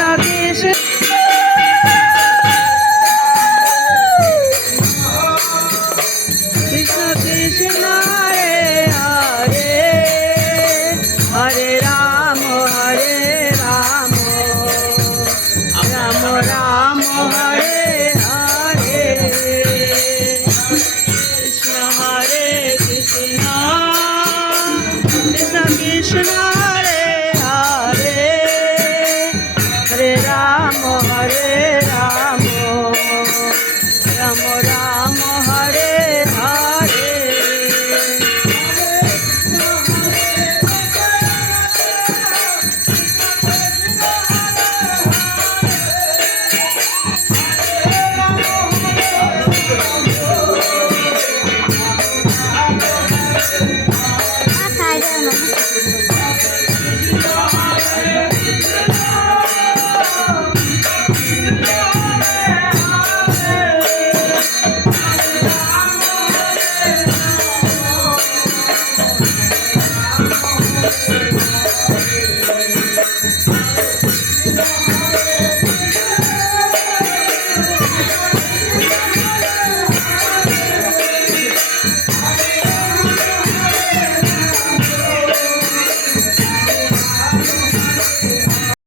salvation.